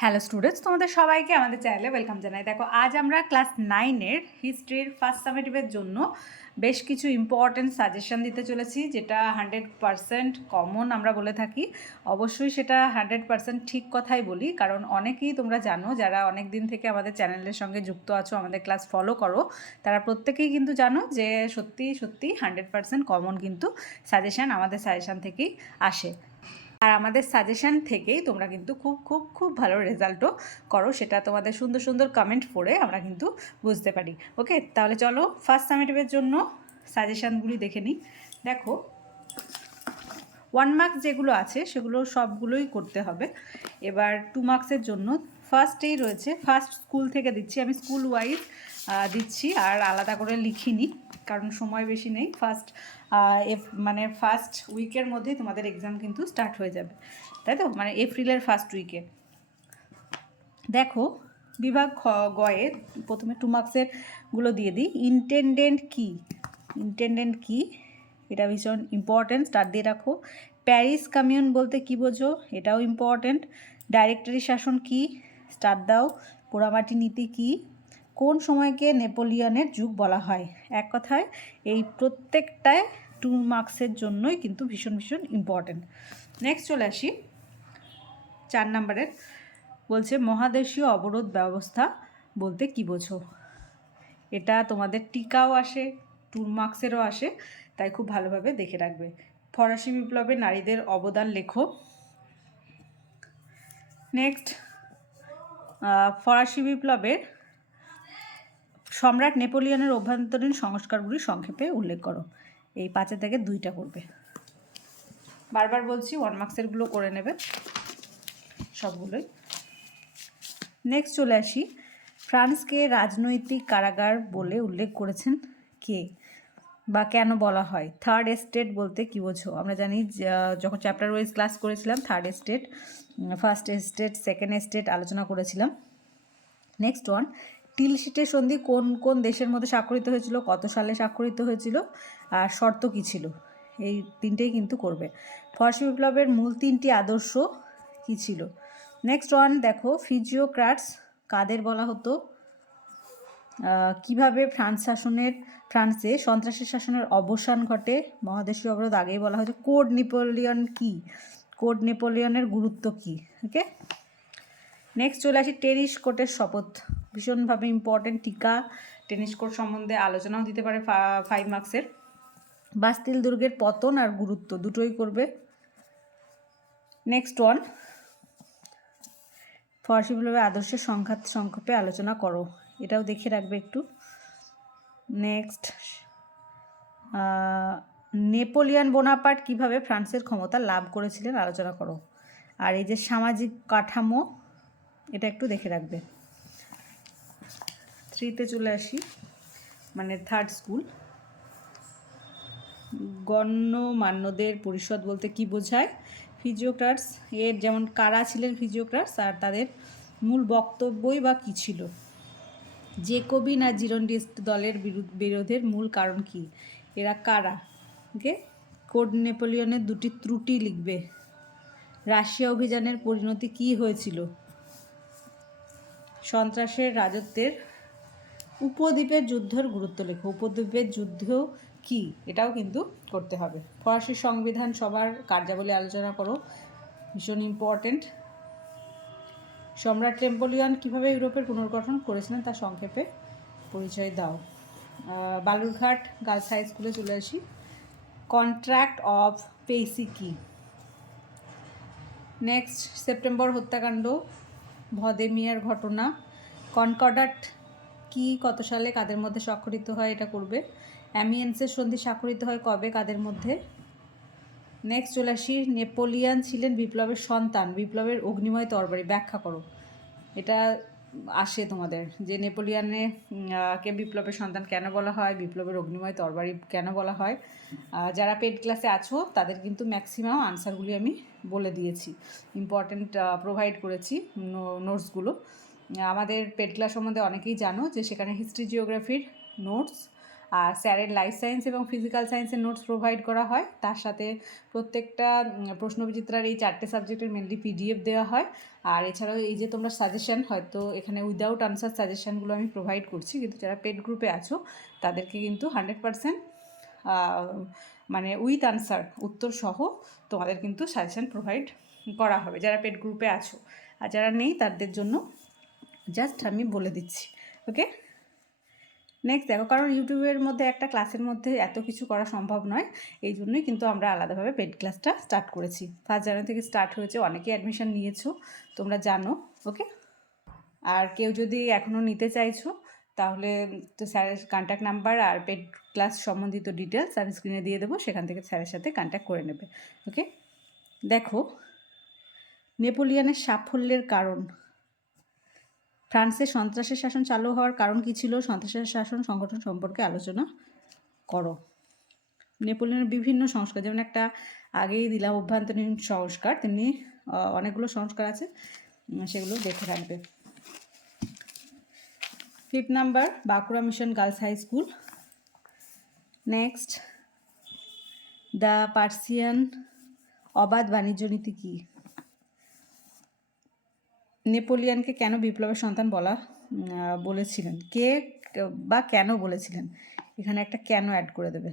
Hello students তোমাদের সবাইকে আমাদের চ্যানেলে ওয়েলকাম জানাই। দেখো, আজ আমরা ক্লাস নাইনের হিস্ট্রির ফার্স্ট সামেটিভের জন্য বেশ কিছু ইম্পর্ট্যান্ট সাজেশন দিতে চলেছি, যেটা হান্ড্রেড পারসেন্ট কমন আমরা বলে থাকি। অবশ্যই সেটা হান্ড্রেড পারসেন্ট ঠিক কথাই বলি, কারণ অনেকেই তোমরা জানো, যারা অনেক দিন থেকে আমাদের চ্যানেলের সঙ্গে যুক্ত আছো, আমাদের ক্লাস ফলো করো, তারা প্রত্যেকেই কিন্তু জানো যে সত্যি সত্যি হান্ড্রেড পারসেন্ট কমন কিন্তু সাজেশান আমাদের সাজেশন থেকেই আসে। আর আমাদের সাজেশন থেকেই তোমরা কিন্তু খুব খুব খুব ভালো রেজাল্টও করো, সেটা তোমাদের সুন্দর সুন্দর কমেন্ট পড়ে আমরা কিন্তু বুঝতে পারি। ওকে তাহলে চলো ফার্স্ট সামেটিভের জন্য সাজেশানগুলি দেখে নিই। দেখো ওয়ান মার্কস যেগুলো আছে, সেগুলো সবগুলোই করতে হবে। এবার টু মার্কসের জন্য ফার্স্টেই রয়েছে ফার্স্ট স্কুল থেকে দিচ্ছি। আমি স্কুল ওয়াইজ দিচ্ছি, আর আলাদা করে লিখিনি, কারণ সময় বেশি নেই। ফার্স্ট মানে ফার্স্ট উইকের মধ্যেই তোমাদের এক্সাম কিন্তু স্টার্ট হয়ে যাবে। তাই তো? মানে এপ্রিলের ফার্স্ট উইকে দেখো, বিভাগ খ গয়ে প্রথমে টু মার্কসেরগুলো দিয়ে দিই। ইন্টেন্ডেন্ট কি? ইন্টেন্ডেন্ট কি? এটা ভীষণ ইম্পর্ট্যান্ট স্টার্ট দিয়ে রাখো। প্যারিস কমিউন বলতে কি বোঝো? এটাও ইম্পর্ট্যান্ট ডাইরেক্টরি শাসন কি? স্টার্ট দাও। পোড়ামাটি নীতি কি? কোন সময়কে নেপোলিয়নের যুগ বলা হয়? এক কথায়, এই প্রত্যেকটায় টু মার্কসের জন্যই কিন্তু ভীষণ ভীষণ ইম্পর্ট্যান্ট নেক্সট চলে আসি। চার নাম্বারের। বলছে, মহাদেশীয় অবরোধ ব্যবস্থা বলতে কি বোঝো? এটা তোমাদের টিকাও আসে, টু মার্কসেরও আসে, তাই খুব ভালোভাবে দেখে রাখবে। ফরাসি বিপ্লবে নারীদের অবদান লেখো। নেক্সট ফরাসি বিপ্লবের সম্রাট নেপোলিয়নের অভ্যন্তরীণ সংস্কারগুলি সংক্ষেপে উল্লেখ করো। এই পাঁচের থেকে দুইটা করবে। বারবার বলছি ওয়ান মার্কসেরগুলো করে নেবে। সবগুলোই। নেক্সট চলে আসি। ফ্রান্সকে রাজনৈতিক কারাগার বলে উল্লেখ করেছেন কে? বা কেন বলা হয়? থার্ড এস্টেট বলতে কী বোঝো? আমরা জানি যখন চ্যাপ্টার ওয়াইজ ক্লাস করেছিলাম third estate first estate second estate আলোচনা করেছিলাম। নেক্সট ওয়ান টিলশিটের সন্ধি কোন কোন দেশের মধ্যে স্বাক্ষরিত হয়েছিল, কত সালে স্বাক্ষরিত হয়েছিল আর শর্ত কী ছিল? এই তিনটেই কিন্তু করবে। ফরাসি বিপ্লবের মূল তিনটি আদর্শ কী ছিল? নেক্সট ওয়ান দেখো, ফিজিওক্রাটস, কাদের বলা হতো? কীভাবে ফ্রান্স শাসনের, ফ্রান্সে সন্ত্রাসী শাসনের অবসান ঘটে? মহাদেশীয় অবরোধ আগেই বলা হয়েছে। কোড নেপোলিয়ন কি? কোড নেপোলিয়নের গুরুত্ব কি? ওকে নেক্সট চলে আসি টেনিস কোর্টের শপথ। ভীষণভাবে ইম্পর্টেন্ট টিকা। টেনিস কোর্ট সম্বন্ধে আলোচনাও দিতে পারে ফাইভ মার্কসের বাস্তিল দুর্গের পতন আর গুরুত্ব দুটোই করবে। নেক্সট ওয়ান ফরাসি বিপ্লবের আদর্শের সংঘাত সংক্ষেপে আলোচনা করো। এটাও দেখে রাখবে একটু। নেক্সট নেপোলিয়ান বোনাপার্ট কীভাবে ফ্রান্সের ক্ষমতা লাভ করেছিলেন আলোচনা করো। আর এই যে সামাজিক কাঠামো এটা একটু দেখে রাখবে। থ্রিতে চলে আসি মানে থার্ড স্কুল গণ্যমান্যদের পরিষদ বলতে কি বোঝায়? ফিজিওক্রাটস এর যেমন কারা ছিলেন ফিজিওক্রাটস আর তাদের মূল বক্তব্যই বা কী ছিল? জেকোবিন আর জিরন্ডিস্ট দলের বিরোধের মূল কারণ কি? এরা কারা? ওকে? কোড নেপোলিয়নের দুটি ত্রুটি লিখবে। রাশিয়া অভিযানের পরিণতি কি হয়েছিল? সন্ত্রাসের রাজত্বের উপদ্বীপের যুদ্ধের গুরুত্ব লেখো। উপদ্বীপের যুদ্ধ কি? এটাও কিন্তু করতে হবে। ফরাসি সংবিধান সবার কার্যাবলী আলোচনা করো। ভীষণ ইম্পর্টেন্ট সম্রাট টেম্পোলিয়ান কীভাবে ইউরোপের পুনর্গঠন করেছিলেন তা সংক্ষেপে পরিচয় দাও। বালুরঘাট গার্লস হাই স্কুলে চলে আসি। কন্ট্রাক্ট অফ পেসি কি নেক্সট, সেপ্টেম্বর হত্যাকাণ্ড। ভদেমিয়ার ঘটনা। কনকর্ডাট কি কত সালে কাদের মধ্যে স্বাক্ষরিত হয় এটা করবে? অ্যামিয়েন্সের সন্ধি স্বাক্ষরিত হয় কবে কাদের মধ্যে? নেক্সট চলে আসি। নেপোলিয়ান ছিলেন বিপ্লবের সন্তান, বিপ্লবের অগ্নিময় তরবারি। ব্যাখ্যা করো। এটা আসে তোমাদের? যে নেপোলিয়ানে কে বিপ্লবের সন্তান কেন বলা হয়, বিপ্লবের অগ্নিময় তরবারি কেন বলা হয় যারা পেড ক্লাসে আছো, তাদের কিন্তু ম্যাক্সিমাম আনসারগুলি আমি বলে দিয়েছি। ইম্পর্ট্যান্ট প্রোভাইড করেছি নোটসগুলো আমাদের পেড ক্লাস সম্বন্ধে অনেকেই জানো যে সেখানে হিস্ট্রি জিওগ্রাফির নোটস আর স্যারের লাইফ সায়েন্স এবং ফিজিক্যাল সায়েন্সের নোটস প্রোভাইড করা হয়। তার সাথে প্রত্যেকটা প্রশ্নবিচিত্রার এই চারটে সাবজেক্টের মেনলি পিডিএফ দেওয়া হয়। আর এছাড়াও এই যে তোমরা সাজেশন হয়তো এখানে উইদাউট আনসার সাজেশনগুলো আমি প্রোভাইড করছি, কিন্তু যারা পেড গ্রুপে আছো, তাদেরকে কিন্তু হান্ড্রেড পারসেন্ট মানে উইথ আনসার উত্তর সহ তোমাদের কিন্তু সাজেশন প্রোভাইড করা হবে, যারা পেড গ্রুপে আছো। আর যারা নেই, তাদের জন্য জাস্ট আমি বলে দিচ্ছি ওকে নেক্সট দেখো, কারণ ইউটিউবের মধ্যে একটা ক্লাসের মধ্যে এত কিছু করা সম্ভব নয়, এই জন্যই কিন্তু আমরা আলাদাভাবে পেড ক্লাসটা স্টার্ট করেছি। ফার্স্ট জানুয়ারি থেকে স্টার্ট হয়েছে, অনেকেই অ্যাডমিশন নিয়েছো, তোমরা জানো ওকে আর কেউ যদি এখনও নিতে চাইছো, তাহলে তো স্যারের কন্ট্যাক্ট নাম্বার আর পেড ক্লাস সম্বন্ধিত ডিটেলস আমি স্ক্রিনে দিয়ে দেবো, সেখান থেকে স্যারের সাথে কন্ট্যাক্ট করে নেবে ওকে দেখো নেপোলিয়ানের সাফল্যের কারণ। ফ্রান্সে সন্ত্রাসের শাসন চালু হওয়ার কারণ কী ছিল? সন্ত্রাসের শাসন সংগঠন সম্পর্কে আলোচনা করো। নেপোলিয়নের বিভিন্ন সংস্কার, যেমন একটা আগেই দিলাম অভ্যন্তরীণ সংস্কার, তেমনি অনেকগুলো সংস্কার আছে সেগুলো দেখে রাখবে fifth number, Bankura mission girls high school. Next, the Persian অবাধ বাণিজ্য নীতি কী? নেপোলিয়ানকে কেন বিপ্লবের সন্তান বলা বলেছিলেন? কে বা কেন বলেছিলেন? এখানে একটা কেন অ্যাড করে দেবে।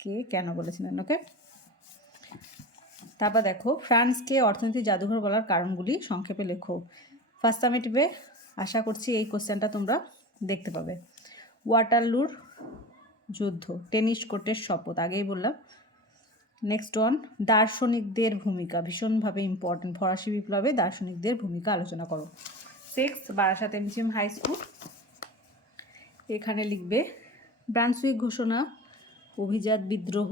কে কেন বলেছিলেন? ওকে তারপর দেখো, ফ্রান্সকে অর্থনৈতিক জাদুঘর বলার কারণগুলি সংক্ষেপে লেখো। ফার্স্ট সামিটিভে আশা করছি এই কোশ্চেনটা তোমরা দেখতে পাবে। ওয়াটারলুর যুদ্ধ, টেনিস কোর্টের শপথ, আগেই বললাম। নেক্সট ওয়ান দার্শনিকদের ভূমিকা, ভীষণভাবে ইম্পর্টেন্ট ফরাসি বিপ্লবে দার্শনিকদের ভূমিকা আলোচনা করো। Six Barasat MGM high school এখানে লিখবে ব্রান্সুইক ঘোষণা, অভিজাত বিদ্রোহ,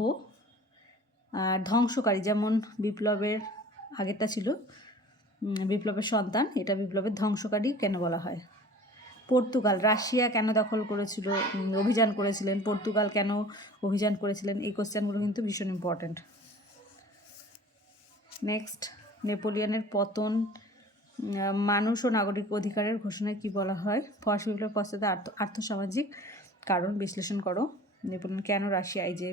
আর ধ্বংসকারী যেমন বিপ্লবের আগেরটা ছিল বিপ্লবের সন্তান, এটা বিপ্লবের ধ্বংসকারী কেন বলা হয়? পর্তুগাল, রাশিয়া কেন দখল করেছিল অভিযান করেছিলেন, পর্তুগাল কেন অভিযান করেছিলেন, এই কোশ্চেনগুলো কিন্তু ভীষণ ইম্পর্ট্যান্ট নেক্সট নেপোলিয়নের পতন মানুষ ও নাগরিক অধিকারের ঘোষণায় কি বলা হয়? ফরাসি বিপ্লবের পশ্চাতে আর্থ, আর্থসামাজিক কারণ বিশ্লেষণ করো। নেপোলিয়ন কেন রাশিয়া, এই যে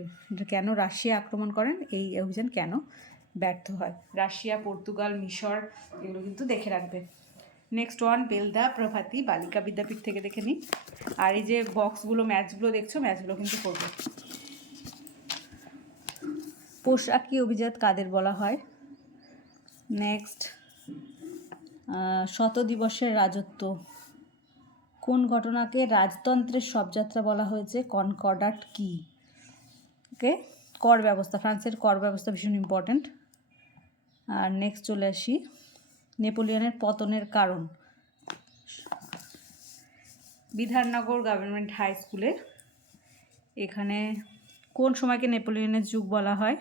কেন রাশিয়া আক্রমণ করেন? এই অভিযান কেন ব্যর্থ হয়? রাশিয়া, পর্তুগাল, মিশর, এগুলো কিন্তু দেখে রাখবে। নেক্সট ওয়ান বেলদা প্রভাতী বালিকা বিদ্যাপীঠ থেকে দেখে নিই। আর এই যে বক্সগুলো ম্যাচগুলো দেখছ ম্যাচগুলো কিন্তু করবে। পোশাকি অভিজাত কাদের বলা হয়? নেক্সট শত দিবসের রাজত্ব। কোন ঘটনাকে রাজতন্ত্রের শবযাত্রা বলা হয়েছে? কনকর্ডাট কি? ওকে কর ব্যবস্থা, ফ্রান্সের কর ব্যবস্থা ভীষণ ইম্পর্ট্যান্ট আর নেক্সট চলে আসি। নেপোলিয়নের পতনের কারণ। বিধাননগর গভর্নমেন্ট হাই স্কুলে এখানে কোন সময়কে নেপোলিয়নের যুগ বলা হয়?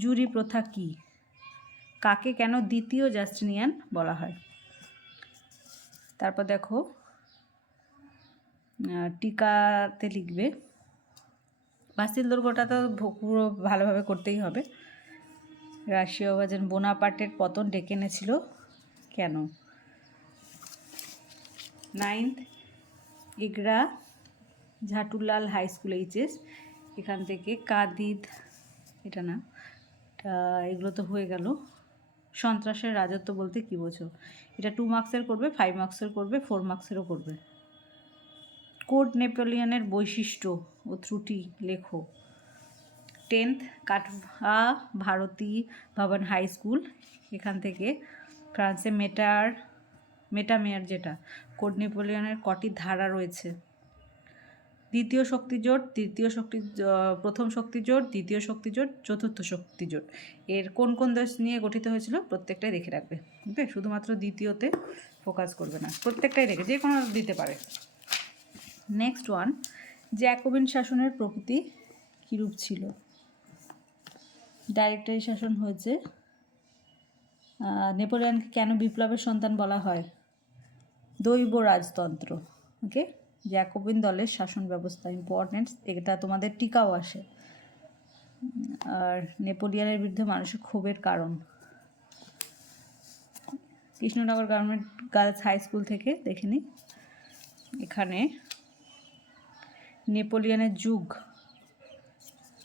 জুরি প্রথা কি? কাকে কেন দ্বিতীয় জাস্টিনিয়ান বলা হয়? তারপর দেখো টিকাতে লিখবে। বাসিল দুর্গটা তো পুরো ভালোভাবে করতেই হবে। রাশিয়া অভিযান বোনাপার্টের পতন ডেকে এনেছিল। কেন? Ninth Igra Jhatulal high school HS এখান থেকে কাদিদ, এটা না এগুলো তো হয়ে গেল। সন্ত্রাসের রাজত্ব বলতে কী বোঝো? এটা টু মার্কসের করবে ফাইভ মার্কসের করবে ফোর মার্কসেরও করবে। কোড নেপোলিয়নের বৈশিষ্ট্য ও ত্রুটি লেখো। Tenth কাটভা Bharati Bhavan high school এখান থেকে ফ্রান্সে মেটার, মেটামেয়ার যেটা, কোড নেপোলিয়নের কটি ধারা রয়েছে। দ্বিতীয় শক্তিজোট, তৃতীয় শক্তি প্রথম শক্তিজোট, দ্বিতীয় শক্তিজোট, চতুর্থ শক্তিজোট। এর কোন কোন দেশ নিয়ে গঠিত হয়েছিল প্রত্যেকটাই দেখে রাখবে, ওকে? শুধুমাত্র দ্বিতীয়তে ফোকাস করবে না, প্রত্যেকটাই দেখে, যে কোনো দিতে পারে। নেক্সট ওয়ান জ্যাকোবিন শাসনের প্রকৃতি কীরূপ ছিল? ডাইরেক্টরি শাসন হয়েছে নেপোলিয়নকে কেন বিপ্লবের সন্তান বলা হয়? দৈব রাজতন্ত্র ওকে জ্যাকোবিন দলের শাসন ব্যবস্থা ইম্পর্টেন্ট এটা তোমাদের টিকাও আসে। আর নেপোলিয়ানের বিরুদ্ধে মানুষের ক্ষোভের কারণ। Krishnanagar government girls high school থেকে, দেখে নিই এখানে নেপোলিয়ানের যুগ,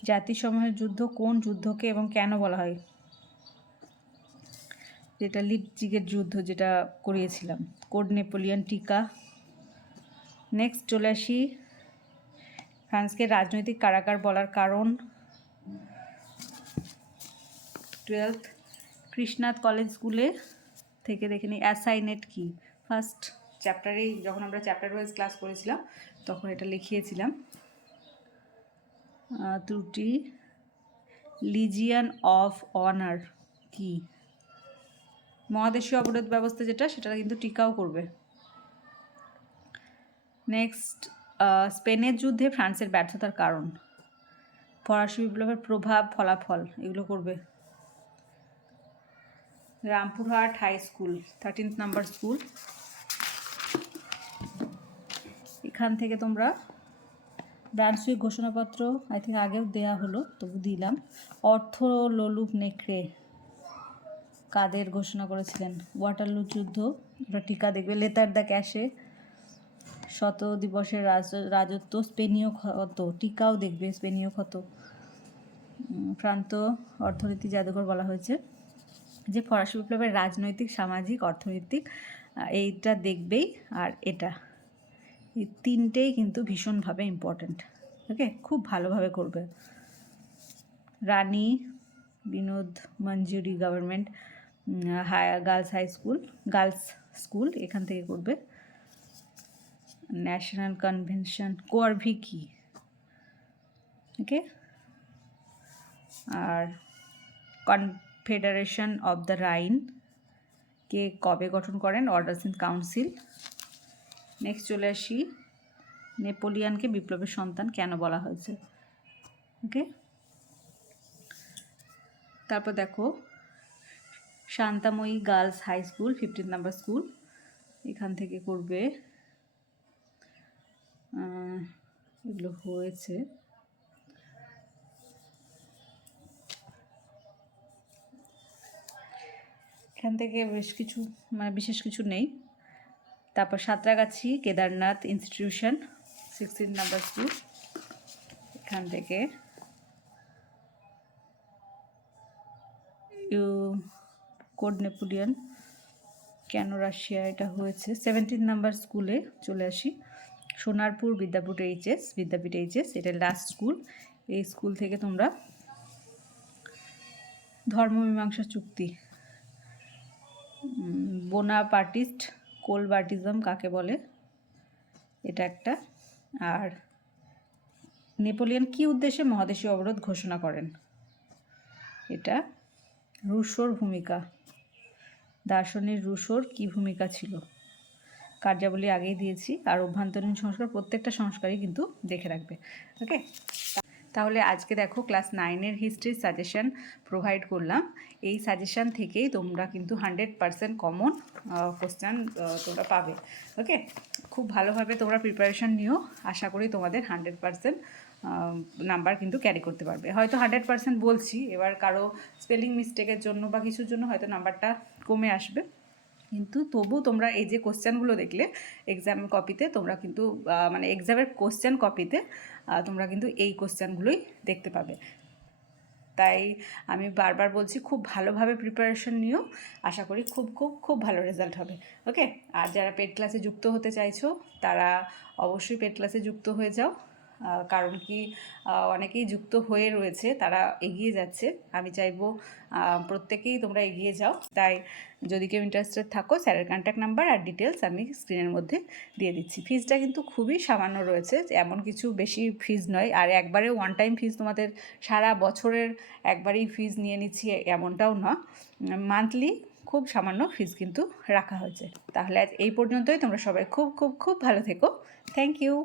জাতিসমূহের যুদ্ধ কোন যুদ্ধকে এবং কেন বলা হয়? যেটা লিপজিগের যুদ্ধ যেটা করিয়েছিলাম। কোড নেপোলিয়ান টিকা। নেক্সট চলে আসি। ফ্রান্সকে রাজনৈতিক কারাগার বলার কারণ। টুয়েলথ কৃষ্ণনাথ কলেজ স্কুলে থেকে দেখে নিই অ্যাসাইনেট কি। ফার্স্ট চ্যাপ্টারেই যখন আমরা চ্যাপ্টার ওয়াইজ ক্লাস করেছিলাম, তখন এটা লিখিয়েছিলাম। ত্রুটি লিজিয়ান অফ অনার কি? মহাদেশীয় অবরোধ ব্যবস্থা যেটা, সেটা কিন্তু টিকাও করবে। নেক্সট স্পেনের যুদ্ধে ফ্রান্সের ব্যর্থতার কারণ। ফরাসি বিপ্লবের প্রভাব, ফলাফল, এগুলো করবে। Rampurhat high school thirteenth number school. এখান থেকে তোমরা ডান্সুইক ঘোষণাপত্র আই থিঙ্ক আগেও দেয়া হলো, তবু দিলাম। অর্থ লোলুপ নেকড়ে। কাদের ঘোষণা করেছিলেন? ওয়াটারলু যুদ্ধ, ওটা টিকা দেখবে, লেতার দ্য ক্যাশে। শত দিবসের রাজ- রাজত্ব, স্পেনীয় ক্ষত, টিকাও দেখবে, স্পেনীয় ক্ষত। প্রান্ত অর্থনীতি জাদুঘর বলা হয়েছে। যে ফরাসি বিপ্লবের রাজনৈতিক, সামাজিক, অর্থনৈতিক এইটা দেখবেই আর এটা। এই তিনটেই কিন্তু ভীষণভাবে ইম্পর্ট্যান্ট ওকে খুব ভালোভাবে করবে। Rani Binod Manjuri government high girls high school girls school এখান থেকে করবে। ন্যাশনাল কনভেনশন কোয়ারভি কি? ওকে আর কনফেডারেশন অফ দ্য রাইন কে কবে গঠন করেন? অর্ডার্স ইন কাউন্সিল নেক্সট চলে আসি। নেপোলিয়ানকে বিপ্লবের সন্তান কেন বলা হয়েছে? ওকে তারপর দেখো Shantamoyee girls high school fifteen number school. এখান থেকে করবে। এগুলো হয়েছে। এখান থেকে বেশ কিছু মানে বিশেষ কিছু নেই। তারপর Santragachhi, Kedarnath institution sixteen number school. এখান থেকে। ইউ কোড নেপোলিয়ান। কেন রাশিয়া এটা হয়েছে? সেভেন্টিন নাম্বার স্কুলে চলে আসি। সোনারপুর বিদ্যাপীঠ এইচএস বিদ্যাপীঠ এইচএস এটা লাস্ট স্কুল এই স্কুল থেকে তোমরা ধর্মমীমাংসা চুক্তি। বোনাপার্টিস্ট কোলবার্টিজম কাকে বলে? এটা একটা। আর নেপোলিয়ন কি উদ্দেশ্যে মহাদেশীয় অবরোধ ঘোষণা করেন? এটা রুশোর ভূমিকা। দার্শনিক রুশোর কি ভূমিকা ছিল? কার্যাবলী আগেই দিয়েছি, আর অভ্যন্তরীণ সংস্কার প্রত্যেকটা সংস্কারই কিন্তু দেখে রাখবে। ওকে তাহলে আজকে দেখো ক্লাস নাইনের হিস্ট্রির সাজেশান প্রোভাইড করলাম। এই সাজেশন থেকেই তোমরা কিন্তু হান্ড্রেড পারসেন্ট কমন কোশ্চেন তোমরা পাবে। ওকে খুব ভালোভাবে তোমরা প্রিপারেশন নিও। আশা করি তোমাদের হান্ড্রেড পারসেন্ট নাম্বার কিন্তু ক্যারি করতে পারবে। হয়তো হান্ড্রেড পারসেন্ট বলছি, এবার কারও স্পেলিং মিস্টেকের জন্য বা কিছুর জন্য হয়তো নাম্বারটা কমে আসবে। কিন্তু তবু তোমরা এই যে কোশ্চেনগুলো দেখলে এক্সাম কপিতে তোমরা কিন্তু মানে এক্সামের কোশ্চেন কপিতে তোমরা কিন্তু এই কোশ্চেনগুলোই দেখতে পাবে। তাই আমি বারবার বলছি, খুব ভালোভাবে প্রিপারেশন নিও। আশা করি খুব খুব খুব ভালো রেজাল্ট হবে। ওকে আর যারা পেড ক্লাসে যুক্ত হতে চাইছো, তারা অবশ্যই পেড ক্লাসে যুক্ত হয়ে যাও। কারণ কি অনেকেই যুক্ত হয়ে রয়েছে, তারা এগিয়ে যাচ্ছে। আমি চাইব প্রত্যেকেই তোমরা এগিয়ে যাও। তাই যদি কেউ ইন্টারেস্টেড থাকো, স্যারের কন্ট্যাক্ট নাম্বার আর ডিটেলস আমি স্ক্রিনের মধ্যে দিয়ে দিচ্ছি। ফিজটা কিন্তু খুবই সামান্য রয়েছে, এমন কিছু বেশি ফিজ নয়। আর একবারে ওয়ান টাইম ফিজ তোমাদের সারা বছরের একবারেই ফিজ নিয়ে নিচ্ছি, এমনটাও না। মান্থলি খুব সামান্য ফিজ কিন্তু রাখা হয়েছে। তাহলে আজ এই পর্যন্তই। তোমরা সবাই খুব খুব খুব ভালো থেকো। Thank you